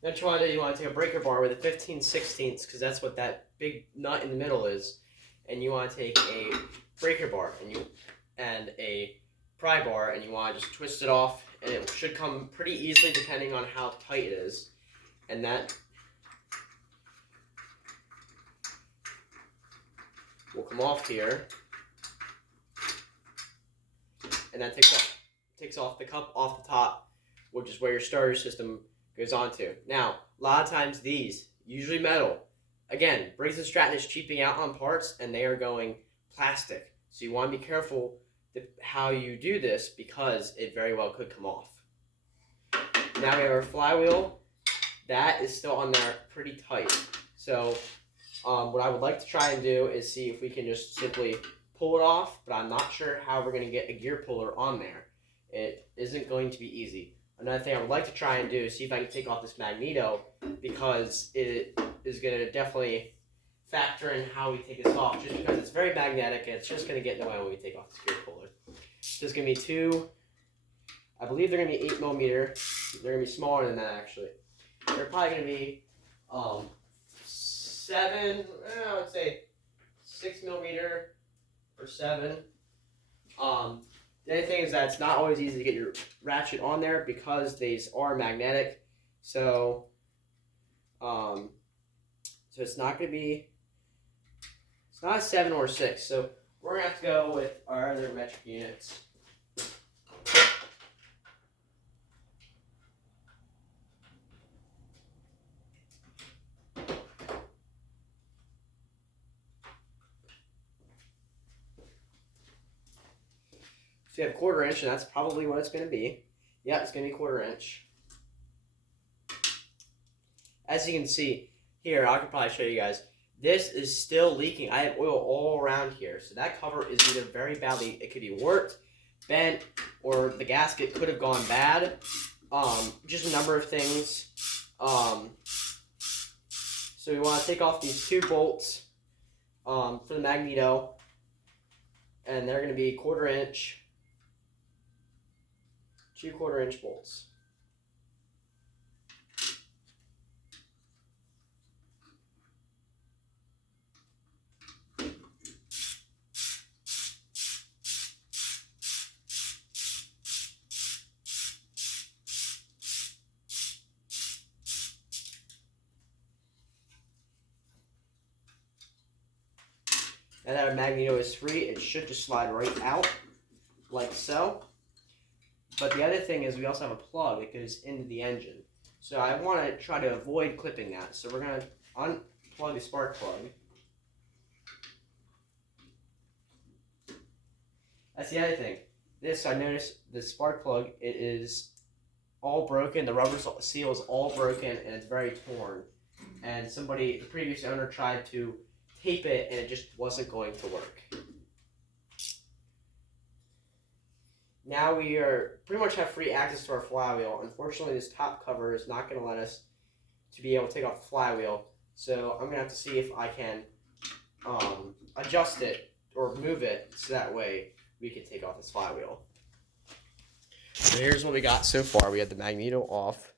What you want to do, you want to take a breaker bar with a 15/16, because that's what that big nut in the middle is, and you want to take a breaker bar and a pry bar, and you want to just twist it off, and it should come pretty easily depending on how tight it is, and that will come off here, and that takes off the cup off the top, which is where your starter system goes onto. Now, a lot of times these, usually metal, again, Briggs & Stratton is cheaping out on parts, and they are going plastic. So you want to be careful how you do this, because it very well could come off. Now we have our flywheel. That is still on there pretty tight. So what I would like to try and do is see if we can just simply pull it off, but I'm not sure how we're going to get a gear puller on there. It isn't going to be easy. Another thing I would like to try and do is see if I can take off this magneto, because it is going to definitely factor in how we take this off, just because it's very magnetic and it's just going to get in the way when we take off this gear puller. There's going to be two, I believe they're going to be 8mm. They're going to be smaller than that, actually. They're probably going to be 7, I would say 6mm or 7. The other thing is that it's not always easy to get your ratchet on there, because these are magnetic. So it's not going to be, it's not a 7 or a 6. So we're going to have to go with our other metric units. So you have 1/4 inch, and that's probably what it's going to be. Yeah, it's going to be 1/4 inch. As you can see here, I could probably show you guys. This is still leaking. I have oil all around here. So that cover is either very badly, it could be warped, bent, or the gasket could have gone bad. Just a number of things. So we want to take off these 2 bolts for the magneto. And they're going to be 1/4 inch. 2 1/4 inch bolts. Now that our magneto is free, it should just slide right out, like so. But the other thing is we also have a plug that goes into the engine. So I want to try to avoid clipping that. So we're going to unplug the spark plug. That's the other thing. This, I noticed the spark plug, it is all broken. The rubber seal is all broken, and it's very torn. And the previous owner, tried to tape it, and it just wasn't going to work. Now we pretty much have free access to our flywheel. Unfortunately, this top cover is not going to let us to be able to take off the flywheel. So I'm going to have to see if I can adjust it or move it, so that way we can take off this flywheel. So here's what we got so far. We have the magneto off.